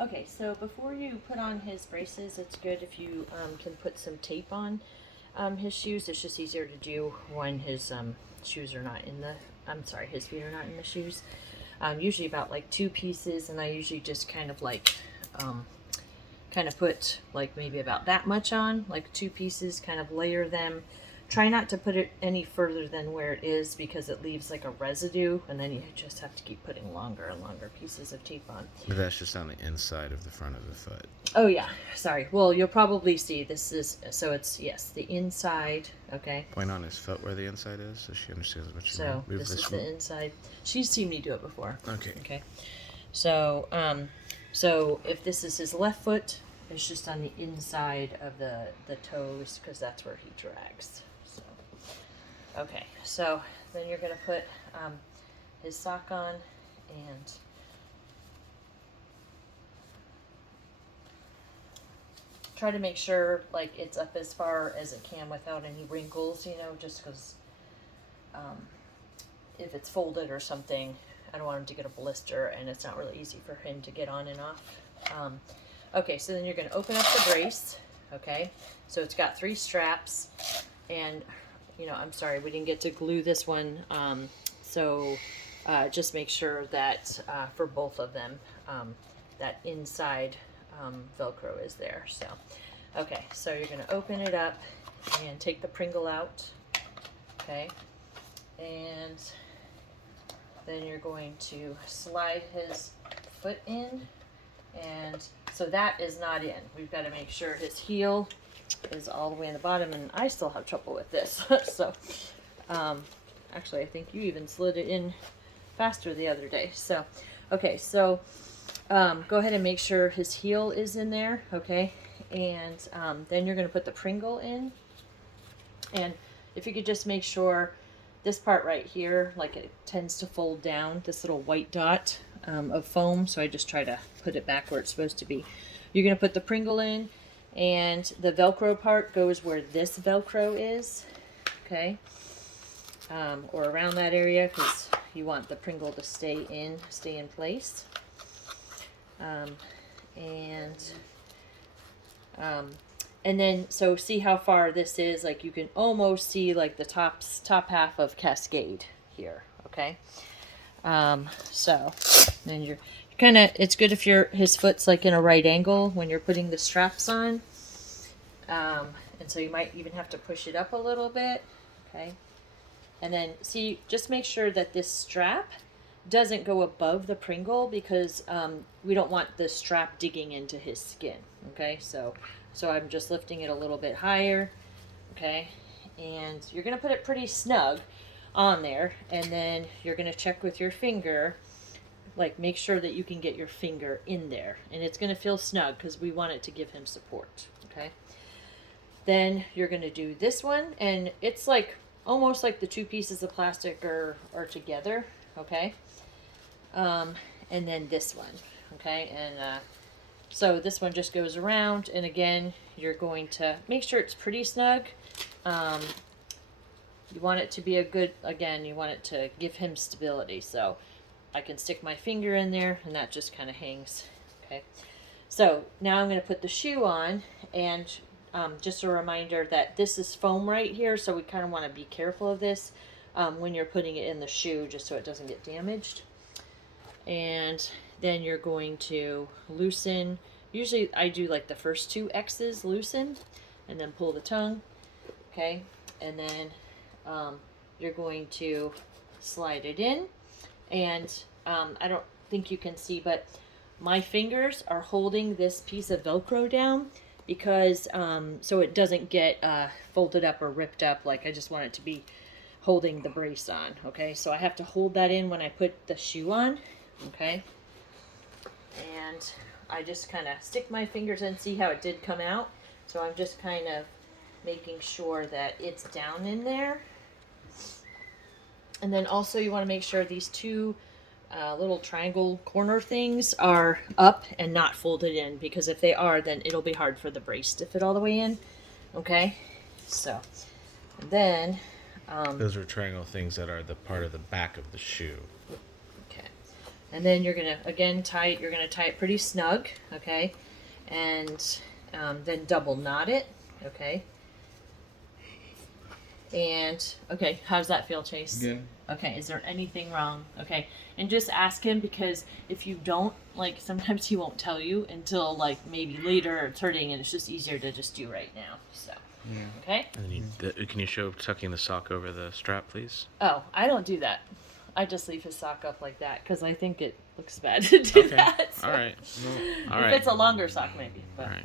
Okay, so before you put on his braces, it's good if you can put some tape on his shoes. It's just easier to do when his shoes are not in the, I'm sorry, his feet are not in the shoes. Usually about like 2 pieces, and I usually just um, kind of put like maybe about that much on, like 2 pieces, kind of layer them. Try not to put it any further than where it is because it leaves like a residue, and then you just have to keep putting longer and longer pieces of tape on. But that's just on the inside of the front of the foot. Oh yeah, sorry. Well, you'll probably see this is, so it's, yes, the inside, okay? Point on his foot where the inside is so she understands what you mean. So Move this is this the one. inside. She's seen me do it before. Okay. Okay. So, so if this is his left foot, it's just on the inside of the toes because that's where he drags. So, okay. So then you're gonna put his sock on and try to make sure like it's up as far as it can without any wrinkles, you know, just because if it's folded or something, I don't want him to get a blister, and it's not really easy for him to get on and off. Okay, so then you're going to open up the brace. Okay, so it's got 3 straps, and you know, I'm sorry we didn't get to glue this one. So just make sure that for both of them, that inside Velcro is there. So, okay, so you're going to open it up and take the Pringle out. Okay, and then you're going to slide his foot in, and so that is not in. We've got to make sure his heel is all the way in the bottom, and I still have trouble with this. So actually I think you even slid it in faster the other day. So okay, so go ahead and make sure his heel is in there. Okay, and then you're going to put the Pringle in, and if you could just make sure this part right here, like it tends to fold down, this little white dot of foam, so I just try to put it back where it's supposed to be. You're going to put the Pringle in, and the Velcro part goes where this Velcro is, okay, or around that area, because you want the Pringle to stay in place. And then, so see how far this is, like you can almost see like the top half of Cascade here, okay? So then you're kind of, it's good if his foot's like in a right angle when you're putting the straps on. And so you might even have to push it up a little bit, okay? And then see, just make sure that this strap doesn't go above the Pringle because we don't want the strap digging into his skin, okay? So I'm just lifting it a little bit higher, okay? And you're gonna put it pretty snug on there, and then you're gonna check with your finger, like make sure that you can get your finger in there, and it's gonna feel snug because we want it to give him support, okay? Then you're gonna do this one, and it's like almost like the 2 pieces of plastic are together, okay? And then this one, okay? And so this one just goes around, and again, you're going to make sure it's pretty snug. You want it to be a good, again, you want it to give him stability. So I can stick my finger in there, and that just kind of hangs, okay? So now I'm going to put the shoe on, and just a reminder that this is foam right here, so we kind of want to be careful of this when you're putting it in the shoe, just so it doesn't get damaged. And then you're going to loosen. Usually I do like the first 2 X's loosen, and then pull the tongue, okay? And then you're going to slide it in, and I don't think you can see, but my fingers are holding this piece of Velcro down because so it doesn't get folded up or ripped up. Like I just want it to be holding the brace on, okay? So I have to hold that in when I put the shoe on, okay? And I just kind of stick my fingers in, see how it did come out. So I'm just kind of making sure that it's down in there. And then also you want to make sure these 2 little triangle corner things are up and not folded in, because if they are, then it'll be hard for the brace to fit all the way in, okay? So, and then Those are triangle things that are the part of the back of the shoe. okay. And then you're gonna again you're gonna tie it pretty snug, okay? And then double knot it, okay? And okay, how does that feel, Chase? Good. Okay, is there anything wrong? Okay, and just ask him, because if you don't, like, sometimes he won't tell you until like maybe later it's hurting, and it's just easier to just do right now. So, Yeah. okay. And then can you show tucking the sock over the strap, please? Oh, I don't do that. I just leave his sock up like that because I think it looks bad to do Okay. that. So. All right. All If right. it's a longer sock, maybe. But All right.